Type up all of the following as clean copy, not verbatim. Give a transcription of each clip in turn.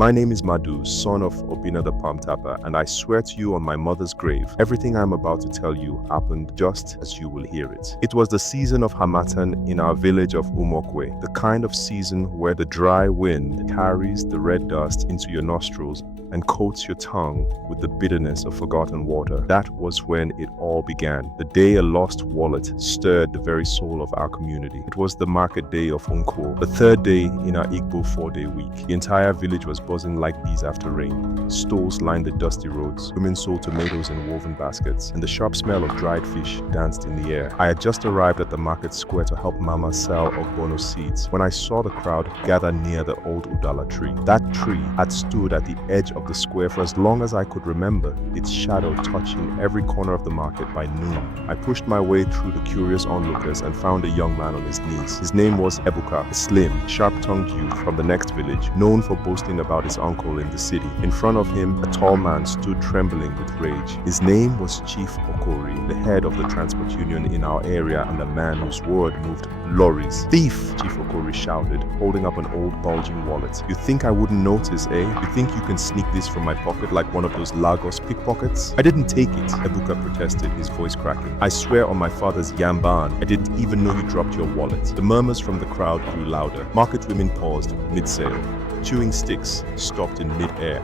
My name is Madu, son of Obina the Palm Tapper, and I swear to you on my mother's grave, everything I'm about to tell you happened just as you will hear it. It was the season of Harmattan in our village of Umokwe, the kind of season where the dry wind carries the red dust into your nostrils and coats your tongue with the bitterness of forgotten water. That was when it all began, the day a lost wallet stirred the very soul of our community. It was the market day of Unko, the third day in our Igbo 4-day week. The entire village was buzzing like bees after rain. Stalls lined the dusty roads, women sold tomatoes in woven baskets, and the sharp smell of dried fish danced in the air. I had just arrived at the market square to help Mama sell ogbono seeds when I saw the crowd gather near the old Udala tree. That tree had stood at the edge of the square for as long as I could remember, its shadow touching every corner of the market by noon. I pushed my way through the curious onlookers and found a young man on his knees. His name was Ebuka, a slim, sharp-tongued youth from the next village, known for boasting about his uncle in the city. In front of him, a tall man stood trembling with rage. His name was Chief Okori, the head of the transport union in our area and the man whose word moved lorries. "Thief!" Chief Okori shouted, holding up an old bulging wallet. "You think I wouldn't notice, eh? You think you can sneak this from my pocket like one of those Lagos pickpockets?" "I didn't take it," Ebuka protested, his voice cracking. "I swear on my father's Yamban, I didn't even know you dropped your wallet." The murmurs from the crowd grew louder. Market women paused mid-sale. Chewing sticks stopped in mid-air.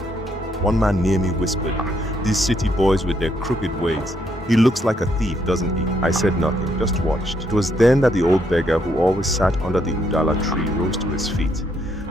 One man near me whispered, "These city boys with their crooked ways. He looks like a thief, doesn't he?" I said nothing, just watched. It was then that the old beggar who always sat under the Udala tree rose to his feet.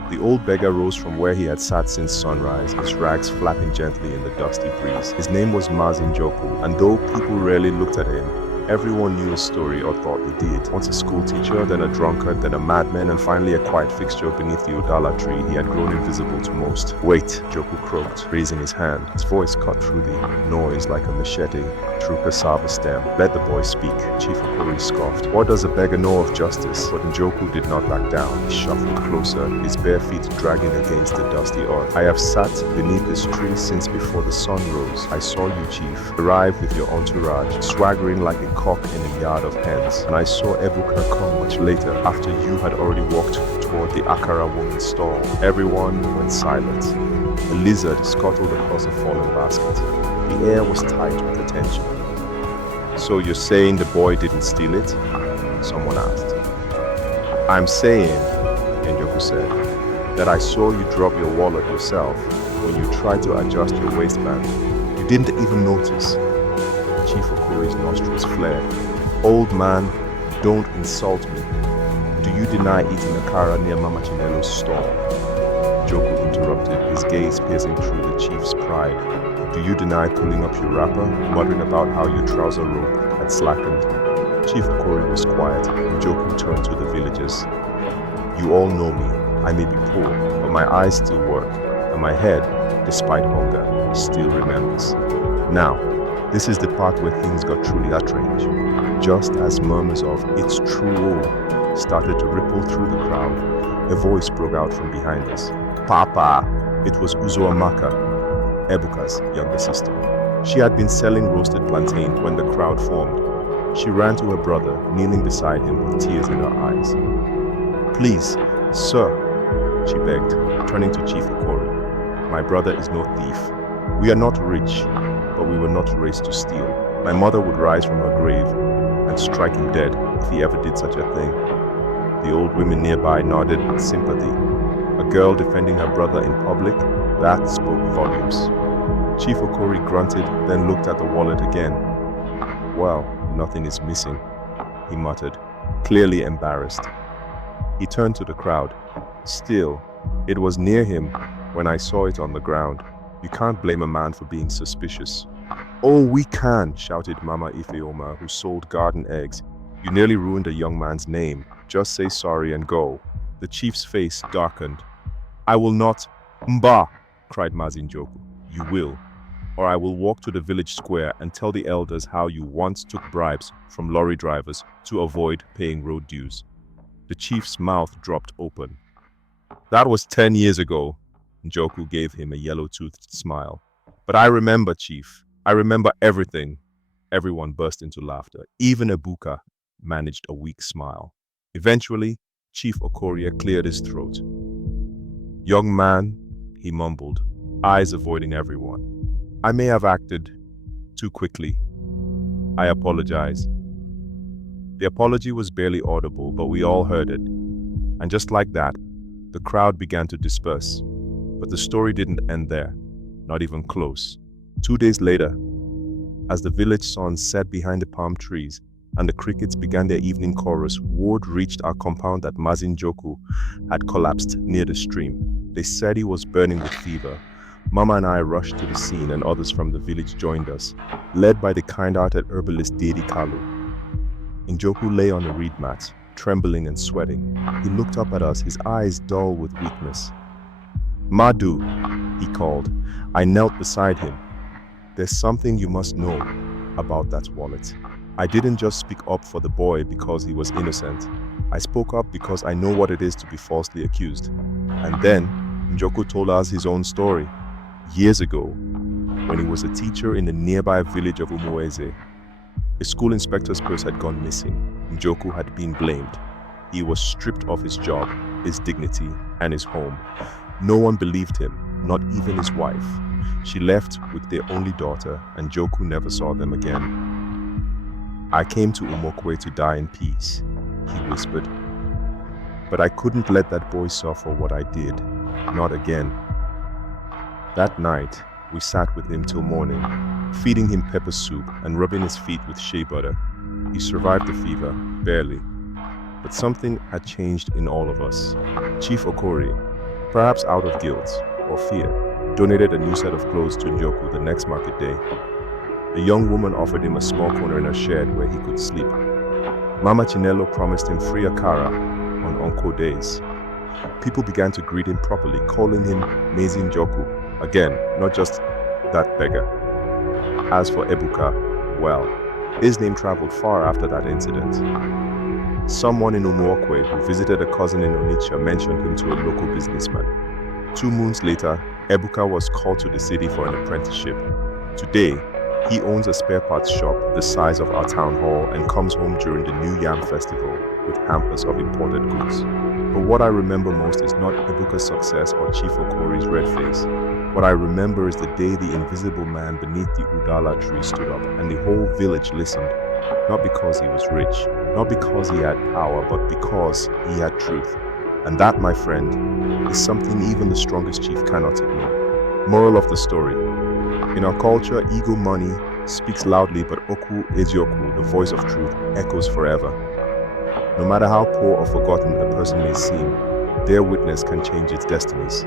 The old beggar rose from where he had sat since sunrise, his rags flapping gently in the dusty breeze. His name was Mazin Joku, and though people rarely looked at him, everyone knew his story or thought they did. Once a school teacher, then a drunkard, then a madman, and finally a quiet fixture beneath the Udala tree, he had grown invisible to most. "Wait," Joku croaked, raising his hand. His voice cut through the noise like a machete through cassava stem. "Let the boy speak," Chief Okori scoffed. "What does a beggar know of justice?" But Njoku did not back down. He shuffled closer, his bare feet dragging against the dusty earth. "I have sat beneath this tree since before the sun rose. I saw you, Chief, arrive with your entourage, swaggering like a cock in a yard of hens, and I saw Ebuka come much later, after you had already walked toward the Akara woman's stall." Everyone went silent. A lizard scuttled across a fallen basket. The air was tight with attention. "So you're saying the boy didn't steal it?" someone asked. "I'm saying," Njoku said, "that I saw you drop your wallet yourself when you tried to adjust your waistband. You didn't even notice." Chief Okori's nostrils flared. "Old man, don't insult me. Do you deny eating akara near Mama Chinelo's stall?" Joku interrupted, his gaze piercing through the chief's pride. "Do you deny pulling up your wrapper, muttering about how your trouser rope had slackened?" Chief Okori was quiet, and Joku turned to the villagers. "You all know me. I may be poor, but my eyes still work, and my head, despite hunger, still remembers. Now, this is the part where things got truly strange. Just as murmurs of 'it's true' started to ripple through the crowd, a voice broke out from behind us. "Papa!" It was Uzoamaka, Ebuka's younger sister. She had been selling roasted plantain when the crowd formed. She ran to her brother, kneeling beside him with tears in her eyes. "Please, sir," she begged, turning to Chief Okori. "My brother is no thief. We are not rich, but we were not raised to steal. My mother would rise from her grave and strike him dead if he ever did such a thing." The old women nearby nodded with sympathy. A girl defending her brother in public, that spoke volumes. Chief Okori grunted, then looked at the wallet again. "Well, nothing is missing," he muttered, clearly embarrassed. He turned to the crowd. "Still, it was near him when I saw it on the ground. You can't blame a man for being suspicious." "Oh, we can," shouted Mama Ifeoma, who sold garden eggs. "You nearly ruined a young man's name. Just say sorry and go." The chief's face darkened. "I will not." "Mba!" cried Mazin Joku. "You will, or I will walk to the village square and tell the elders how you once took bribes from lorry drivers to avoid paying road dues." The chief's mouth dropped open. "That was 10 years ago." Njoku gave him a yellow-toothed smile. "But I remember, Chief. I remember everything." Everyone burst into laughter. Even Ebuka managed a weak smile. Eventually, Chief Okorie cleared his throat. "Young man, he mumbled, eyes avoiding everyone. I may have acted too quickly. I apologize. The apology was barely audible, but we all heard it. And just like that, the crowd began to disperse. But the story didn't end there, not even close. 2 days later, as the village sun set behind the palm trees and the crickets began their evening chorus, word reached our compound that Mazin Joku had collapsed near the stream. They said he was burning with fever. Mama and I rushed to the scene, and others from the village joined us, led by the kind-hearted herbalist Dedi Kalu. Njoku lay on a reed mat, trembling and sweating. He looked up at us, his eyes dull with weakness. Madu, he called. I knelt beside him. There's something you must know about that wallet. I didn't just speak up for the boy because he was innocent. I spoke up because I know what it is to be falsely accused. And then, Njoku told us his own story. Years ago, when he was a teacher in the nearby village of Umueze, a school inspector's purse had gone missing. Njoku had been blamed. He was stripped of his job, his dignity, and his home. No one believed him, not even his wife. She left with their only daughter, and Njoku never saw them again. I came to Umokwe to die in peace, he whispered. But I couldn't let that boy suffer what I did. Not again. That night, we sat with him till morning, feeding him pepper soup and rubbing his feet with shea butter. He survived the fever, barely. But something had changed in all of us. Chief Okori, perhaps out of guilt or fear, donated a new set of clothes to Njoku the next market day. A young woman offered him a small corner in her shed where he could sleep. Mama Chinelo promised him free akara on Onko days. People began to greet him properly, calling him Mezi Njoku. Again, not just that beggar. As for Ebuka, well, his name traveled far after that incident. Someone in Umuokwe who visited a cousin in Onitsha mentioned him to a local businessman. 2 moons later, Ebuka was called to the city for an apprenticeship. Today, he owns a spare parts shop the size of our town hall and comes home during the New Yam Festival with hampers of imported goods. But what I remember most is not Ebuka's success or Chief Okori's red face. What I remember is the day the invisible man beneath the Udala tree stood up and the whole village listened. Not because he was rich, not because he had power, but because he had truth. And that, my friend, is something even the strongest chief cannot ignore. Moral of the story. In our culture, ego money speaks loudly, but Oku Ezioku, the voice of truth, echoes forever. No matter how poor or forgotten a person may seem, their witness can change its destinies.